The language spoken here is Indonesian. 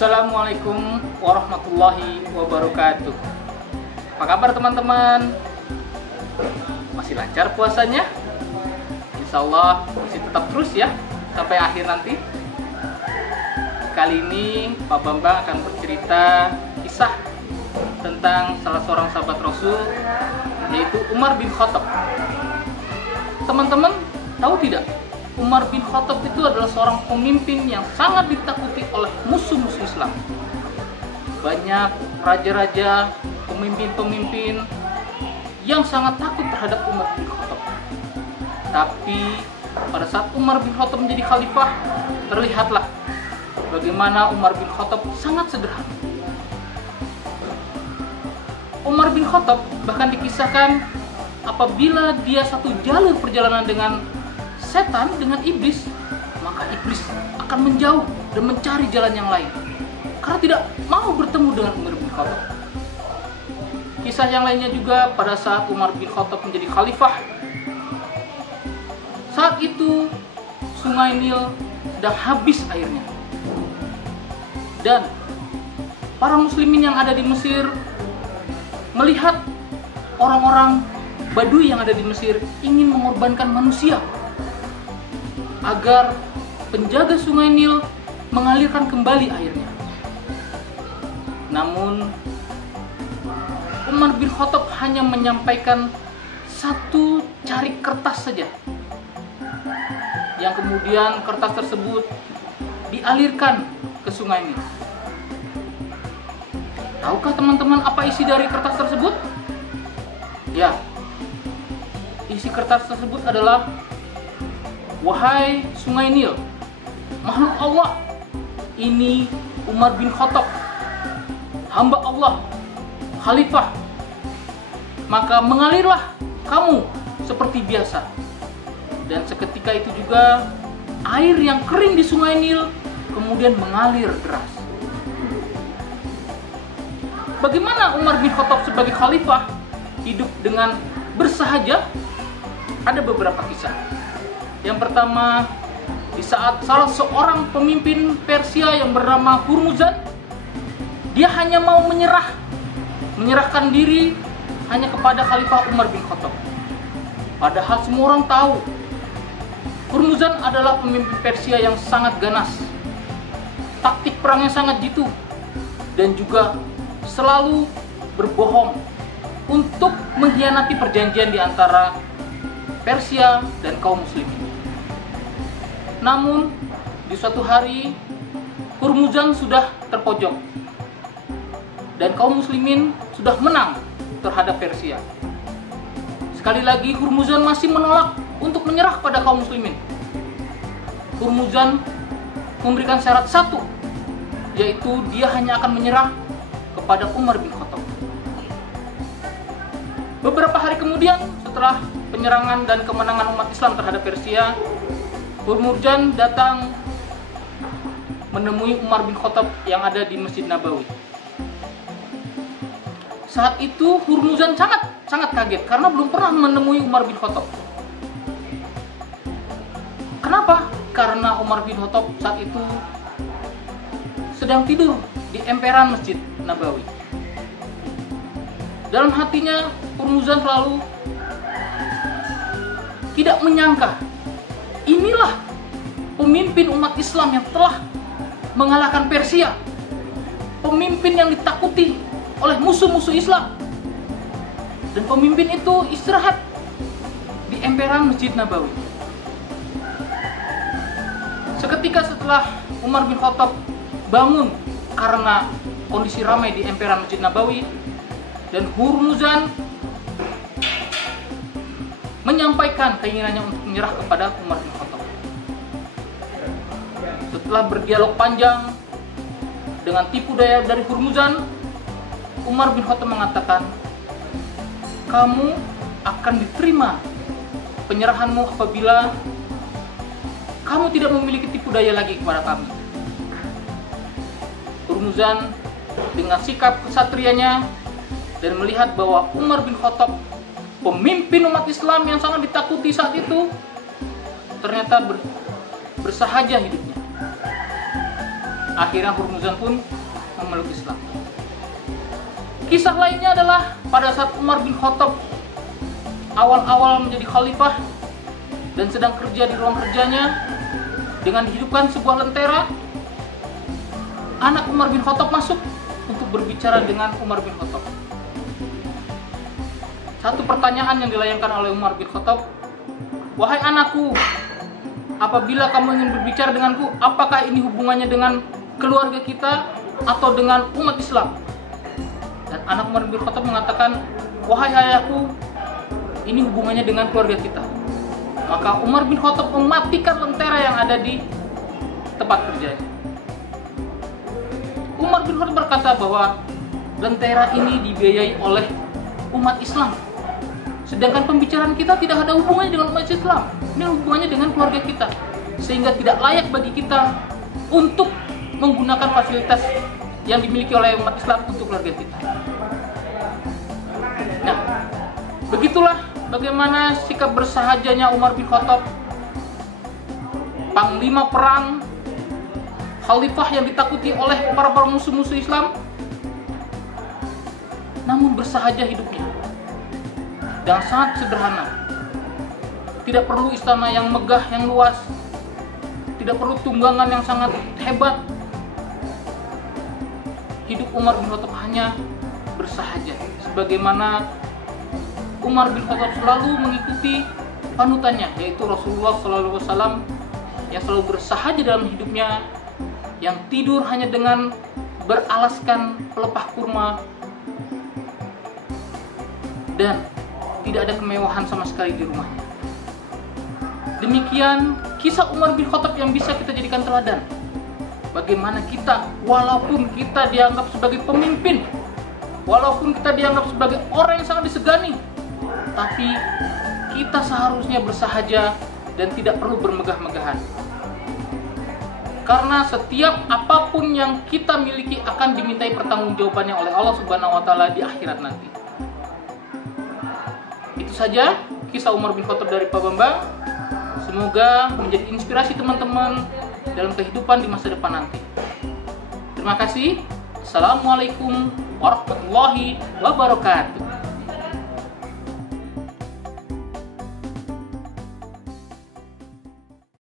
Assalamualaikum warahmatullahi wabarakatuh. Apa kabar teman-teman? Masih lancar puasanya? Insya Allah masih tetap terus ya sampai akhir nanti. Kali ini Pak Bambang akan bercerita kisah tentang salah seorang sahabat Rasul, yaitu Umar bin Khattab. Teman-teman tahu tidak? Umar bin Khattab itu adalah seorang pemimpin yang sangat ditakuti oleh musuh-musuh Islam. Banyak raja-raja, pemimpin-pemimpin yang sangat takut terhadap Umar bin Khattab. Tapi pada saat Umar bin Khattab menjadi khalifah, terlihatlah bagaimana Umar bin Khattab sangat sederhana. Umar bin Khattab bahkan dikisahkan apabila dia satu jalur perjalanan dengan setan, dengan iblis, maka iblis akan menjauh dan mencari jalan yang lain karena tidak mau bertemu dengan Umar bin Khattab. Kisah yang lainnya juga pada saat Umar bin Khattab menjadi khalifah. Saat itu Sungai Nil sudah habis airnya. Dan para muslimin yang ada di Mesir melihat orang-orang Badui yang ada di Mesir ingin mengorbankan manusia agar penjaga Sungai Nil mengalirkan kembali airnya. Namun Umar bin Khattab hanya menyampaikan satu cari kertas saja, yang kemudian kertas tersebut dialirkan ke Sungai Nil. Tahukah teman-teman apa isi dari kertas tersebut? Ya, isi kertas tersebut adalah: wahai Sungai Nil, makhluk Allah, ini Umar bin Khattab, hamba Allah, khalifah. Maka mengalirlah kamu seperti biasa. Dan seketika itu juga air yang kering di Sungai Nil kemudian mengalir deras. Bagaimana Umar bin Khattab sebagai khalifah hidup dengan bersahaja? Ada beberapa kisah. Yang pertama, di saat salah seorang pemimpin Persia yang bernama Hurmuzan, dia hanya mau menyerahkan diri hanya kepada Khalifah Umar bin Khattab. Padahal semua orang tahu Hurmuzan adalah pemimpin Persia yang sangat ganas, taktik perangnya sangat jitu, dan juga selalu berbohong untuk mengkhianati perjanjian di antara Persia dan kaum muslimin. Namun di suatu hari Hurmuzan sudah terpojok dan kaum muslimin sudah menang terhadap Persia. Sekali lagi Hurmuzan masih menolak untuk menyerah pada kaum muslimin. Hurmuzan memberikan syarat satu, yaitu dia hanya akan menyerah kepada Umar bin Khattab. Beberapa hari kemudian setelah penyerangan dan kemenangan umat Islam terhadap Persia, Hurmuzan datang menemui Umar bin Khattab yang ada di Masjid Nabawi. Saat itu Hurmuzan sangat kaget karena belum pernah menemui Umar bin Khattab. Kenapa? Karena Umar bin Khattab saat itu sedang tidur di emperan Masjid Nabawi. Dalam hatinya Hurmuzan selalu tidak menyangka inilah pemimpin umat Islam yang telah mengalahkan Persia, pemimpin yang ditakuti oleh musuh-musuh Islam, dan pemimpin itu istirahat di emperan Masjid Nabawi. Seketika setelah Umar bin Khattab bangun karena kondisi ramai di emperan Masjid Nabawi, dan Hurmuzan menyampaikan keinginannya untuk menyerah kepada Umar bin Khattab. Setelah berdialog panjang dengan tipu daya dari Hurmuzan, Umar bin Khattab mengatakan, kamu akan diterima penyerahanmu apabila kamu tidak memiliki tipu daya lagi kepada kami. Hurmuzan dengan sikap kesatrianya dan melihat bahwa Umar bin Khattab, pemimpin umat Islam yang sangat ditakuti saat itu, ternyata bersahaja hidupnya. Akhirnya Hurmuzan pun memeluk Islam. Kisah lainnya adalah pada saat Umar bin Khattab awal-awal menjadi khalifah dan sedang kerja di ruang kerjanya, dengan dihidupkan sebuah lentera, anak Umar bin Khattab masuk untuk berbicara dengan Umar bin Khattab. Satu pertanyaan yang dilayangkan oleh Umar bin Khattab, "Wahai anakku, apabila kamu ingin berbicara denganku, apakah ini hubungannya dengan keluarga kita atau dengan umat Islam?" Dan anak Umar bin Khattab mengatakan, "Wahai ayahku, ini hubungannya dengan keluarga kita." Maka Umar bin Khattab mematikan lentera yang ada di tempat kerjanya. Umar bin Khattab berkata bahwa lentera ini dibiayai oleh umat Islam, sedangkan pembicaraan kita tidak ada hubungannya dengan umat Islam. Ini hubungannya dengan keluarga kita, sehingga tidak layak bagi kita untuk menggunakan fasilitas yang dimiliki oleh umat Islam untuk keluarga kita. Nah, begitulah bagaimana sikap bersahajanya Umar bin Khattab, panglima perang, khalifah yang ditakuti oleh para musuh-musuh Islam, namun bersahaja hidupnya dan sangat sederhana. Tidak perlu istana yang megah, yang luas, tidak perlu tunggangan yang sangat hebat. Hidup Umar bin Khattab hanya bersahaja, sebagaimana Umar bin Khattab selalu mengikuti panutannya, yaitu Rasulullah SAW, yang selalu bersahaja dalam hidupnya, yang tidur hanya dengan beralaskan pelepah kurma, dan tidak ada kemewahan sama sekali di rumahnya. Demikian kisah Umar bin Khattab yang bisa kita jadikan teladan. Bagaimana kita, walaupun kita dianggap sebagai pemimpin, walaupun kita dianggap sebagai orang yang sangat disegani, tapi kita seharusnya bersahaja dan tidak perlu bermegah-megahan. Karena setiap apapun yang kita miliki akan dimintai pertanggungjawabannya oleh Allah Subhanahu wa Ta'ala di akhirat nanti. Itu saja kisah Umar bin Khattab dari Pak Bambang. Semoga menjadi inspirasi teman-teman dalam kehidupan di masa depan nanti. Terima kasih. Assalamualaikum warahmatullahi wabarakatuh.